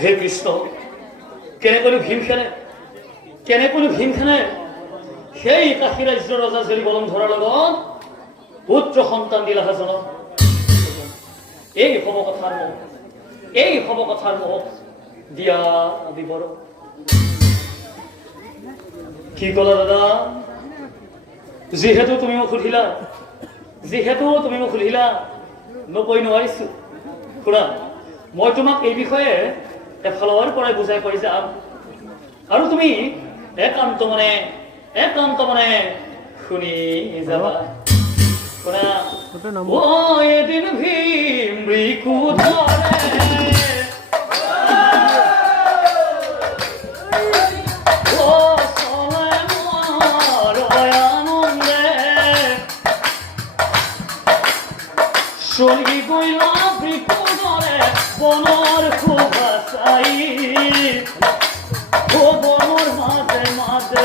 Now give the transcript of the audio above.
হে কৃষ্ণ কেনে কৰি ভীমখেনে সেই কাশী ৰাজ্যৰ ৰজা জেলি বলম ধৰাৰ লগত পুত্ৰ সন্তান দিলাহজনক এই হ'ব কথাৰ মোহ দিয়া বিবৰ কি ক'লা দাদা যিহেতু তুমি মোক সুধিলা নকৈ নোৱাৰিছো খুৰা মই তোমাক এই বিষয়ে এফালৰ পৰাই বুজাই কৈ যাম আৰু তুমি একান্ত মানে শুনি যাবা খুৰা ও এদিন ভীম ৰিকুধৰে চলি গৈলা বিপদৰে বনৰ খুবাচাই বনৰ মাজে